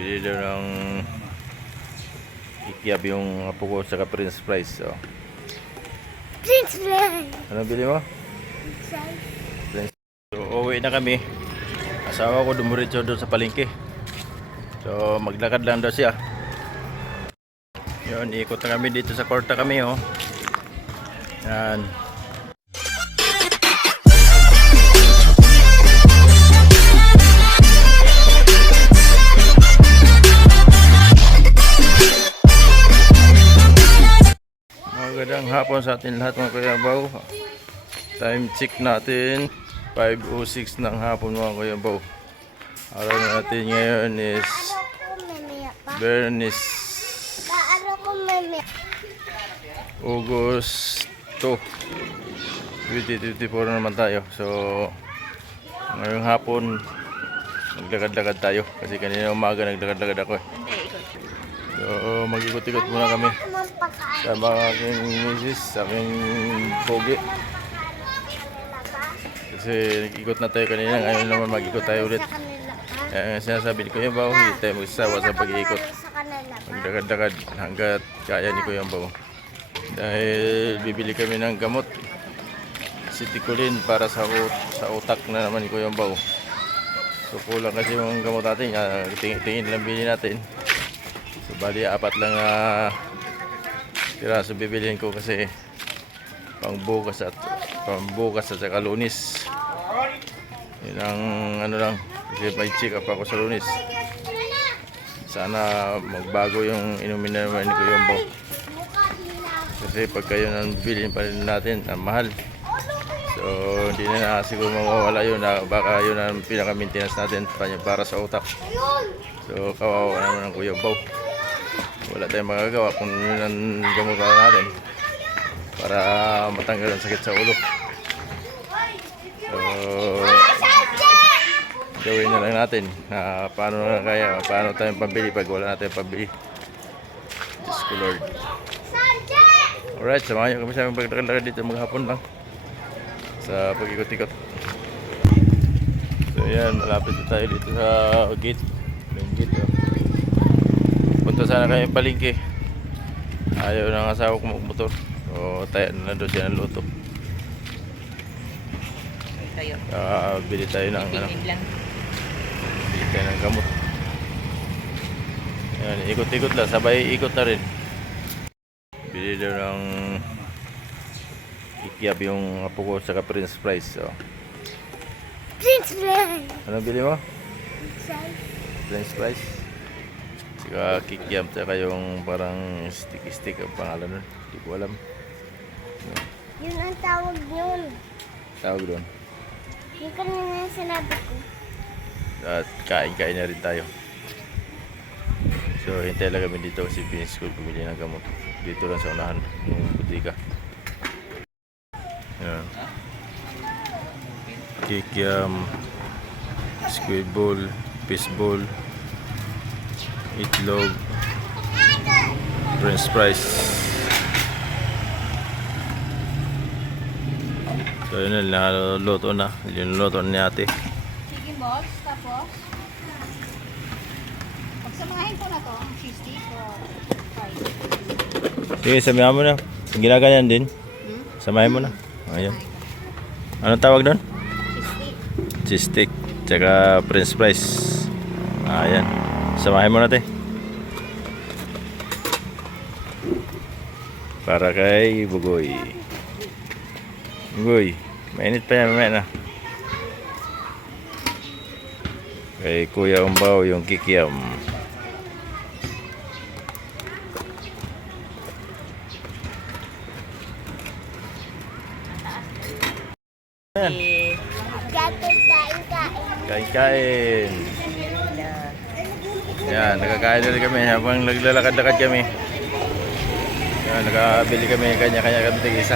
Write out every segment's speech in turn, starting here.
Bili daw ng ikyab yung apo ko sa Prince Fries. So, Prince Fries. ano bili mo? Prince. So, uwi na kami. Asawa ko dumuritso doon sa palengke. So, maglakad lang daw siya. Yun, ikot na kami dito sa korta kami, oh. Yan. Magandang hapon sa atin lahat mga kuyabaw. Time check natin 5:06 ng hapon mga kuyabaw. Araw natin ngayon is Bernis August 2 2024 naman tayo. So ngayong hapon naglakad-lakad tayo kasi kanina umaga naglakad-lakad ako eh. So mag-ikot-ikot muna kami sa mga aking misis, sa aking pogi. Kasi nag-ikot na tayo kanina, ngayon naman mag-ikot tayo ulit. Sinasabi ni Kuya Bao, hindi tayo magsasawa sa pag-iikot. Magdakad-dakad hanggat kaya ni Kuya Bao. Dahil bibili kami ng gamot, sitikulin para sa utak na naman ni Kuya Bao. So kulang kasi yung gamot natin, tingin lang bilhin natin. So bali apat lang piraso bibilihin ko kasi pangbukas at saka Lunis. Yun ang ano lang, kasi may check up ako sa Lunis. Sana magbago yung inumin na naman ni Kuya Bao. Kasi pagka yun ang bilhin pa rin natin, ang mahal. So hindi na siguro mawawala yun, baka yun ang pinaka-maintenance natin para sa utak. So kawawa naman ang Kuya Bao. Wala tayong magagawa kung yun ang gamutan natin para matanggal ang sakit sa ulo. So gawin na lang natin paano na kaya, paano tayong pambili pag wala natin pambili. Diyos ko Lord. Alright, samahan nyo kami sa aming pagdakal-dakal dito maghapon lang sa pag-ikot-ikot. So yan, malapit na tayo dito sa gate, main gate. Punta sana kami palengke, ayaw ng asawa ko magmotor, so tayo na doon siya ng luto. Bili tayo ng bili tayo ng gamot. Yan, ikot-ikot lang, sabay ikot na rin. Bili daw ng ikyab yung apo ko sa Prince Fries. So, Prince Fries. ano bili mo? Prince Fries. Saka kikiam, saka yung parang stick ang pangalan nun. Hindi ko alam. Yun ang tawag yun. Tawag doon. Yung kanina yung sinabi ko. At kain na rin tayo. So hintay lang kami dito kasi finish school bumili ng gamot. Dito lang sa unahan ng butika. Yan. Kikiam, squid ball, fish ball, itlog, French fries. So yun na, luto na. Yung luto ni ate. Sige boss, tapos pagsamahin ko na to, ang cheese stick o fries. Sige, samahan mo na. Ginaganyan din. Samahin mo na. Ayan. Anong tawag doon? Cheese stick. Cheese stick. Tsaka French fries. Ayan. Samahin mo na, te. Para kay Bugoy. Bugoy. Mainit pa yan, mamaya na. Kay Kuya Umbaw yung kikiam. Ayan. Kain-kain. Yan, nakakain na rin kami habang naglalakad-lakad kami. Yan, nakabili kami kanya-kanya kami tig-isa.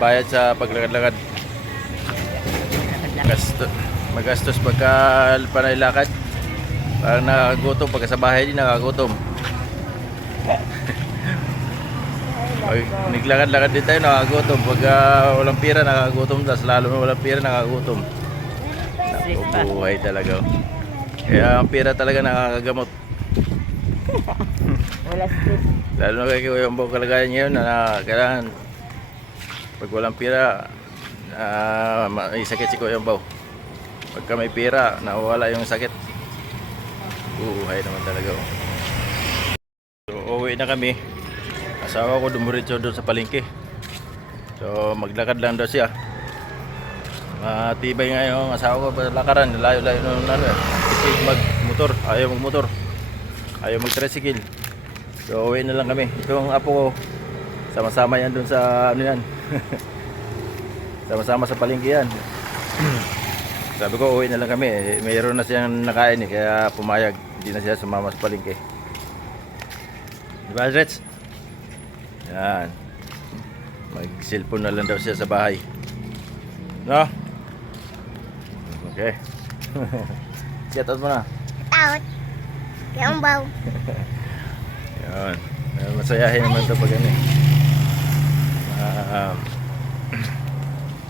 Bayad sa paglakad-lakad. Magastos pagka panay lakad. Parang nakagutom, pagka sa bahay din nakagutom. Pag naglakad-lakad din tayo, nakagutom. Pag walang pira, nakagutom. Tapos lalo na walang pira, nakagutom. Stress pa. Buhay talaga. Oh. Kaya ang pera talaga nakakagamot. Wala stress. Lalo na kay Kuya Yombo kalagayan ngayon na kailangan pag walang pera may sakit si Kuya Yombo. Pagka may pera nawawala yung sakit. Buhay naman talaga. Oh. So uwi na kami. Asawa ko dumuritso doon sa palengke. So maglakad lang daw siya. Matibay nga yung asawa ko lakaran. Layo-layo nung ano eh. Kasi magmotor. Ayaw magmotor. Ayaw mag-tricycle. So uwi na lang kami. Itong apo ko sama-sama yan doon sa ano yan. Sama-sama sa palengke yan. Sabi ko uwi na lang kami. Mayroon na siyang nakain eh. Kaya pumayag. Hindi na siya sumama sa palengke. Diba, Reds? Yan. Mag-cellphone na lang daw siya sa bahay. No? Okay. Shout out mo na. Out. Kaya ang baw. Yan. Masayahin naman ito pag ano eh.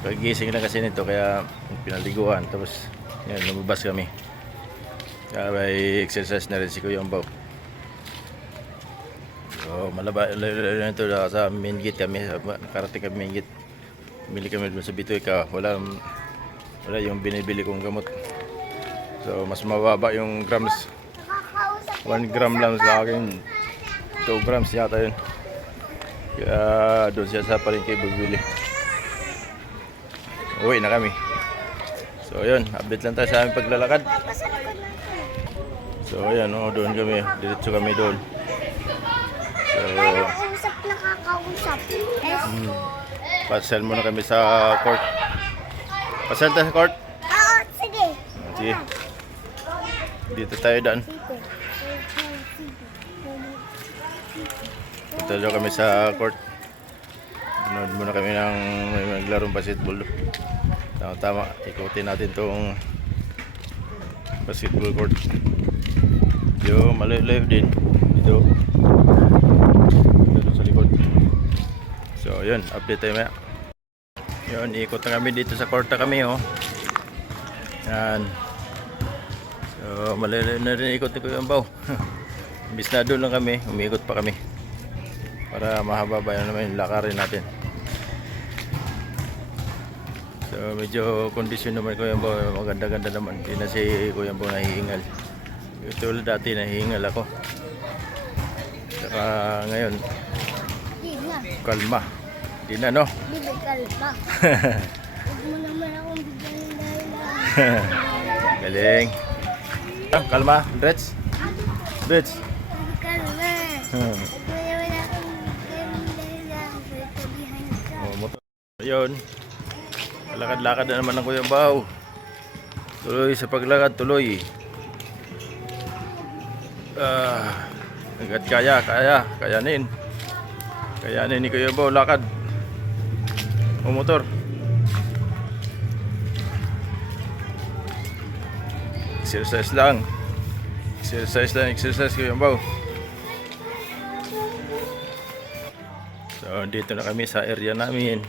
Pagising na kasi nito kaya pinaliguan. Tapos yan, lumabas kami. Kaya may exercise na rin si Kuya Ambaw. So malaba ito sa main gate kami. Nakarating kami main gate. Bili kami dun sa Bitoy ka. Wala yung binibili kong gamot. So mas mababa yung grams. Nakakausap 1 gram lang sa akin. 2 grams yata yun. Kaya doon siya sa palengke bibili. Uwi na kami. So yun, update lang tayo sa aming paglalakad. sa likod natin. So ayan, doon kami. Diretso kami doon. So Nakakausap. pasel muna kami sa court. Pasel tayo sa court. Oo, sige. Sige. Dito tayo daan. Dito daw kami sa court. Nanood muna kami ng maglarong basketball. Tama-tama, ikutin natin tong basketball court. Yo, malayo-layo din. Dito. Dito sa likod. So, yun, update tayo maya. Yun, ikot na kami dito sa court na kami, oh. Yan. So, malayo na rin ikot ni Kuya Ambaw. Imbis na doon lang kami, umiikot pa kami. Para mahaba ba yun naman yung lakarin natin. So medyo kondisyon naman Kuya Ambaw, maganda-ganda naman. Hindi na si Kuya Ambaw nahihingal. Ito dati nahihingal ako. Saka ngayon, Di na. kalma. Hindi na, no? Bibig kalma. Huwag mo naman akong bigyan ng dahilan. Galing. Kalma, Reds. Reds. Bibig kalma. Huwag mo naman akong bigyan ng dahilan. Sabihan ka. Motor. Ayun. Lakad-lakad na naman ng Kuya Ambaw. Tuloy sa paglakad, tuloy. Agad kayanin. Kayanin ni Kuya Ambaw, lakad. O motor. Exercise lang. Exercise Kuya Ambaw. So, dito na kami sa area namin.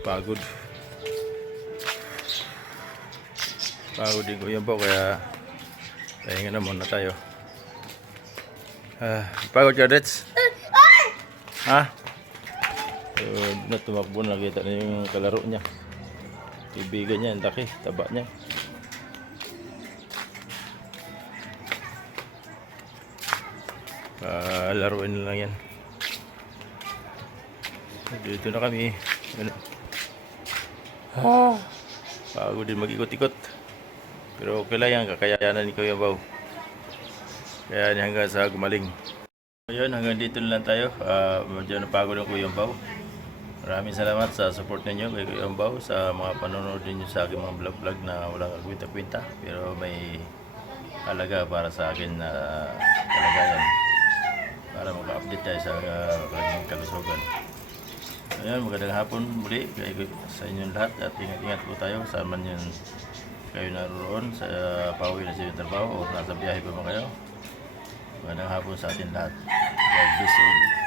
Pagod din Kuya Ambaw kaya pahinga na muna tayo. Pagod ka, Reds? Ha? So, tumakbo na, kita na yung kalaro niya. Ibigan niya, ang laki, taba niya. Laruin na lang yan. So, dito na kami. Pagod din mag-ikot-ikot. Pero okay lang yan, kakayanan ni Kuya Ambaw. Kaya hanggang sa gumaling. Ayun, hanggang dito na lang tayo. Medyo napagod ang Kuya Ambaw. Maraming salamat sa support ninyo kay Kuya Ambaw, sa mga panonood ninyo sa aking mga vlog-vlog na walang kwenta-kwenta. Pero may halaga para sa akin na kalagayan. Para maka-update tayo sa kanyang kalusugan. Ayan, magandang hapon muli sa inyong lahat at ingat-ingat po tayo. Sama niyo kayo naroon sa pauwi na sa inyong trabaho o nasa biyahe pa ba kayo. Magandang hapon sa atin lahat. God bless you.